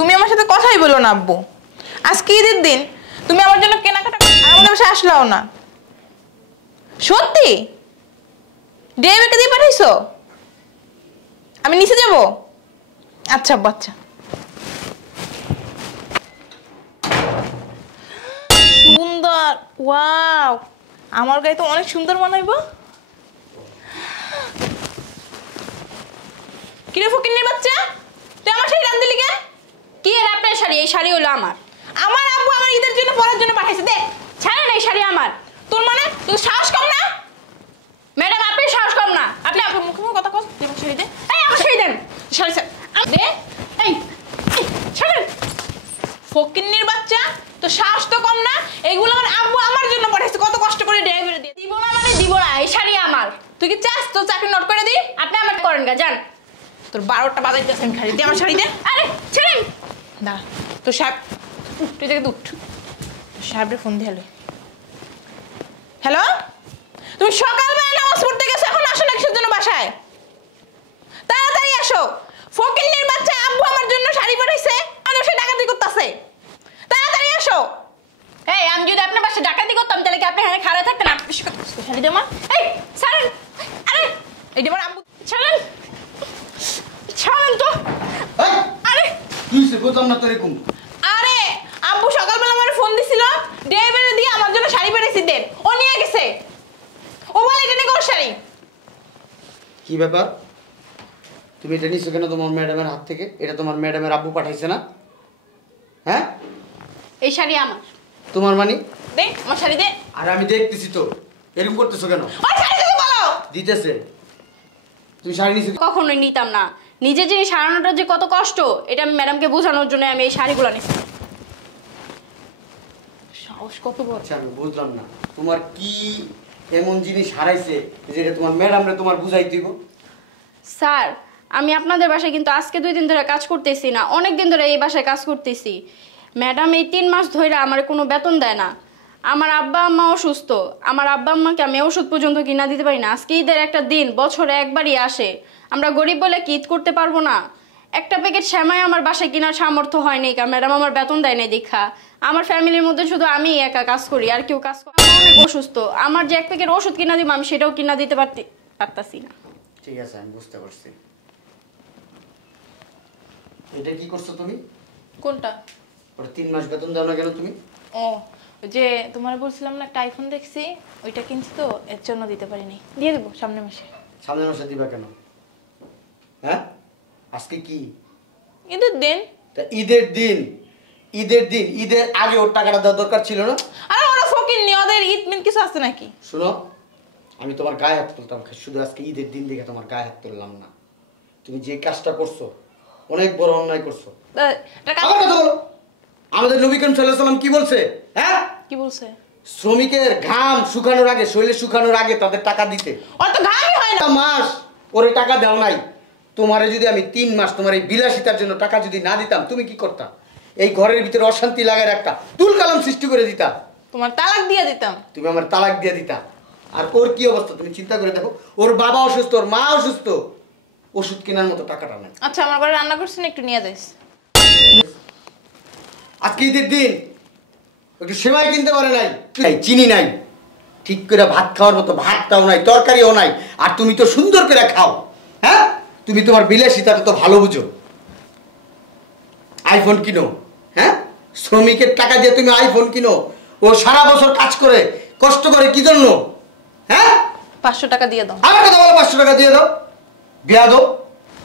তুমি আমার সাথে কথাই বলো না আব্বু। আজকে ঈদের দিন তুমি আমার জন্য কেনাকাটা আমাদের বাসায় আসলাও না। সত্যি ড্রাইভারকে দিয়ে পাঠাইছো? আমি নিচে যাব? আচ্ছা আব্বু আচ্ছা। সুন্দর, ওয়াও, আমার গায়ে তো অনেক সুন্দর বানাইবো। কিরে ফকিন্নির বাচ্চা, তুই আমার শাড়ি টান দিলি কেন? কি এর আপনার শাড়ি? এই শাড়ি হলো আমার। আমার আব্বু আমার ঈদের জন্য পরার জন্য পাঠাইছে। দে। ছাড়েন, এই শাড়ি আমার। তোর মানে তুই সাহস কম না? ম্যাডাম আপনি সাহস কম না। আপনি আপনার মুখে মুখে কথা কস। দে আমার শাড়ি দে। এই আমার শাড়ি দেন। শাড়ি দে। এই ছাড়েন। ফকিন্নির বাচ্চা, তো সাহস তো কম না? এইগুলো আমার আব্বু আমার জন্য পাঠাইছে, কত কষ্ট করে ড্রাইভারে দিয়ে। দিব না মানে দিব না, এই শাড়ি আমার। তুই কি চাস তোর চাকরি নোট করে দিই? আপনি আমার করেন গা, যান। তোর 12টা বাজাইতেছে আমি খালি। দে আমার শাড়ি দে। আরে ছাড়েন। না তোর সাহেব, তুই থেকে উঠ। সাহেবরে ফোন দিয়ে হ্যালো। হ্যালো, তুমি সকালবেলা নামাজ পড়তে গেছো, এখন আসো না কিসের জন্য বাসায়? তাড়াতাড়ি আসো। ফকিন্নির বাচ্চা আব্বু আমার জন্য শাড়ি পাঠাইছে, আর সে ডাকাতি করতেছে। তাড়াতাড়ি আসো। এই আমি যদি আপনার বাসায় ডাকাতি করতাম তাহলে কি আপনি এখানে খাড়া থাকতেন? শাড়ি দে আমার। এই ছাড়েন। আরে এই আমার আব্বু। ছাড়েন, ছাড়েন তো। আরে তুই সে বুঝলাম না তো এরকম। আরে আব্বু সকালবেলা আমার ফোন দিছিল, ড্রাইভারে দিয়ে আমার জন্য শাড়ি পাঠাইছে। দেন, ও নিয়ে গেছে। ও বলে এটা নিয়ে শাড়ি। কি ব্যাপার? তুমি এটা নিছো কেন তোমার ম্যাডামের হাত থেকে? এটা তোমার ম্যাডামের আব্বু পাঠাইছে না? হ্যাঁ, এই শাড়ি আমার। তোমার মানে? দে আমার শাড়ি দে। আর আমি দেখতেছি তো, এরকম করতেছো কেন? ওই শাড়ি দিতে বলো। দিতেছে। তুমি শাড়ি নিছো? কখনোই নিতাম না। নিজে জিনিস হারানোটা যে কত কষ্ট, এটা আমি ম্যাডামকে বোঝানোর জন্য আমি এই শাড়িগুলো নিচ্ছি। সাহস কত বড়। আচ্ছা আমি বুঝলাম না, তোমার কি এমন জিনিস হারাইছে যেটা তোমার ম্যাডামরে তোমার বুঝাই দিব? স্যার, আমি আপনাদের বাসায় কিন্তু আজকে 2 দিন ধরে কাজ করতেছি না, অনেক দিন ধরে এই বাসায় কাজ করতেছি। ম্যাডাম এই 3 মাস ধরে আমার কোনো বেতন দেয় না। আমার আব্বা আম্মা অসুস্থ, আমার আব্বা আম্মাকে আমি ওষুধ পর্যন্ত কিনা দিতে পারি না। আজকে ঈদের একটা দিন, বছরে একবারই আসে। আমরা গরিব বলে কি ঈদ করতে পারবো না? একটা প্যাকেট সেমাই আমার বাসায় কেনার সামর্থ্য হয়নি, কারণ ম্যাডাম আমার বেতন দেয় না দেখা। আমার ফ্যামিলির মধ্যে শুধু আমি একা কাজ করি, আর কেউ কাজ করে। আমার অনেক অসুস্থ, আমার যে 1 প্যাকেট ওষুধ কিনা দিব আমি সেটাও কিনা দিতে পারতাছি না। ঠিক আছে, আমি বুঝতে পারছি। এটা কি করছো তুমি? কোনটা? ওটা 3 মাস বেতন দাও না কেন তুমি? ও, যে তোমার বলছিলাম না একটা আইফোন দেখছি, ওইটা কিনছি তো এর জন্য দিতে পারিনি। দিয়ে দেবো সামনের মাসে। সামনের মাসে দিবা কেন? হ্যাঁ, আজকে কি ঈদের দিন? তা ঈদের দিন, ঈদের দিন, ঈদের আগে ওর টাকাটা দেওয়া দরকার ছিল না? আরে ওরা ফকির নি, ওদের ঈদ মিন কিছু আছে নাকি? শোনো, আমি তোমার গায়ে হাত তুলতাম, শুধু আজকে ঈদের দিন দেখে তোমার গায়ে হাত তুললাম না। তুমি যে কাজটা করছো অনেক বড় অন্যায় করছো। আবার কথা বলো। আমাদের নবী করিম সাল্লাল্লাহু আলাইহি ওয়াসাল্লাম কি বলছে? হ্যাঁ, কি বলছে? শ্রমিকের ঘাম শুকানোর আগে, শরীরে শুকানোর আগে তাদের টাকা দিতে। ওর তো ঘামই হয় না। মাস ওরে টাকা দাও নাই। তোমারে যদি আমি 3 মাস তোমার এই বিলাসিতার জন্য টাকা যদি না দিতাম, তুমি কি করতা? এই ঘরের ভিতরে অশান্তি লাগায় রাখতা, তুল কালাম সৃষ্টি করে দিতা। তোমার তালাক দিয়ে দিতাম। তুমি আমার তালাক দিয়ে দিতা। আর ওর কি অবস্থা তুমি চিন্তা করে দেখো। ওর বাবা অসুস্থ, ওর মা অসুস্থ, ওষুধ কেনার মতো টাকাটা নাই। আচ্ছা আমার ঘরে রান্না করছেন, একটু নিয়ে যাইস। আজকে ঈদের দিন একটু সেমাই কিনতে পারে নাই, চিনি নাই, ঠিক করে ভাত খাওয়ার মতো ভাতটাও নাই, তরকারিও নাই। আর তুমি তো সুন্দর করে খাও। হ্যাঁ, তুমি তোমার বিলাসিতাটা তো ভালো বুঝো। আইফোন কিনো, হ্যাঁ, শ্রমিকের টাকা দিয়ে তুমি আইফোন কিনো। ও সারা বছর কাজ করে কষ্ট করে কি জন্য? হ্যাঁ, 500 টাকা দিয়ে দাও। আমার কথা বলো, 500 টাকা দিয়ে দাও, বিয়া দাও।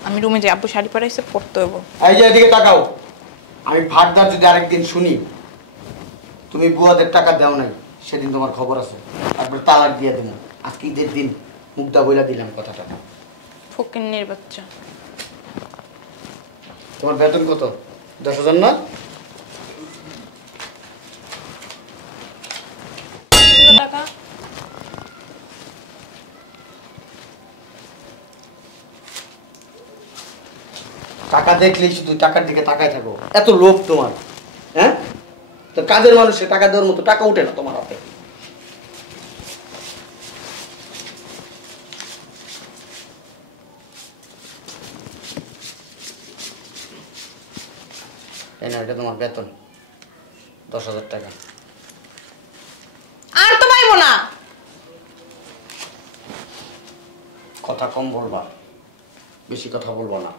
আমি রুমে যাই, আব্বু শাড়ি পরাইছে, পরতে হইব। এই যে এদিকে তাকাও। আমি ভাগদার যদি আরেকদিন শুনি তুমি বুয়াদের টাকা দাও নাই, সেদিন তোমার খবর আছে। একবার তালাক দিয়ে দেবো। আজকে ঈদের দিন মুগ্ধা বইলা দিলাম কথাটা। ফকিন্নির বাচ্চা। তোমার বেতন কত? 10,000 না? টাকা টাকা দেখলেই শুধু টাকার দিকে তাকায় থাকো, এত লোভ তোমার। হ্যাঁ, তো কাজের মানুষে টাকা দেওয়ার মতো টাকা উঠে না তোমার হাতে। এই না, এটা তোমার বেতন 10,000 টাকা। আর তো পাইবো না। কথা কম বলবা, বেশি কথা বলবো না।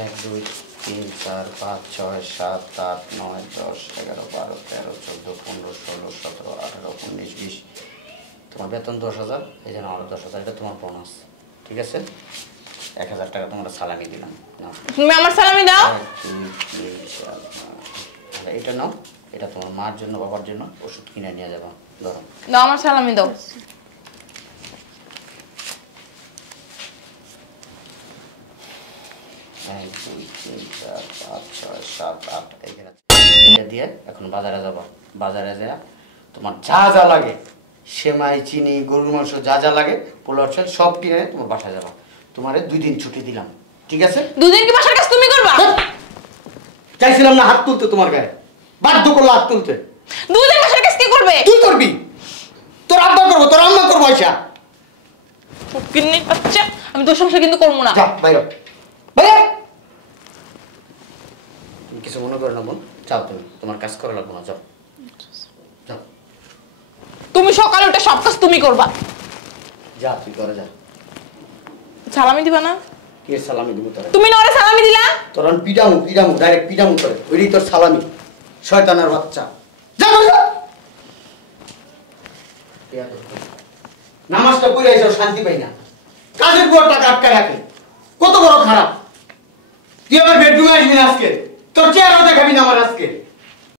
1 2 3 4 5 6 7 8 9 10 11 12 13 14 15 16 17 18 19 20। তোমার বেতন 10,000, এই জন্য আরো 10,000, এটা তোমার বোনাস। ঠিক আছে, 1,000 টাকা তোমার সালামি দিলাম। নাও, তুমি আমার সালামি দাও। 1 2 3 4 5। এটা নাও, এটা তোমার মার জন্য বাবার জন্য ওষুধ কিনে নিয়ে যাবা। ধরো, দাও আমার সালামি দাও। 1 2 3 4 5 6 7 8। এখানে এটা দিয়ে এখন বাজারে যাবা। বাজারে যা তোমার যা যা লাগে, সেমাই, চিনি, গরুর মাংস, যা যা লাগে, পোলাও চাল সব কিনে তোমার বাসায় যাবা। তোমারে 2 দিন ছুটি দিলাম, ঠিক আছে? 2 দিন কি বাসার কাজ তুমি করবা? চাইছিলাম না হাত তুলতে, তোমার গায়ে বাধ্য করলো হাত তুলতে। 2 দিন বাসার কাজ কি করবে? তুই করবি, তোর আব্বা করবো, তোর আম্মা করবো। আইসা কিন্নি আচ্ছা, আমি তোর সংসার কিন্তু করবো না। যা বাইরে, বাইরে। তুমি কিছু মনে করো না বোন, যাও তুমি, তোমার কাজ করা লাগবো না, যাও যাও। তুমি সকালে উঠে সব কাজ তুমি করবা। যা তুই করে যা। সালামি দিবা না? কে সালামি দিব তোরা? তুমি না ওরে সালামি দিলা? তোর পিডামু পিডামু ডাইরেক্ট পিডামু করে, ওইটাই তোর সালামি। শয়তানের বাচ্চা, যা করে যা। নামাজটা পড়ে আইসো, শান্তি পাই না। কাজের পর টাকা আটকা রাখে, কত বড় খারাপ। তুই আমার বেডরুমে আসবি না আজকে, তোর চেহারা দেখাবি না আমার আজকে।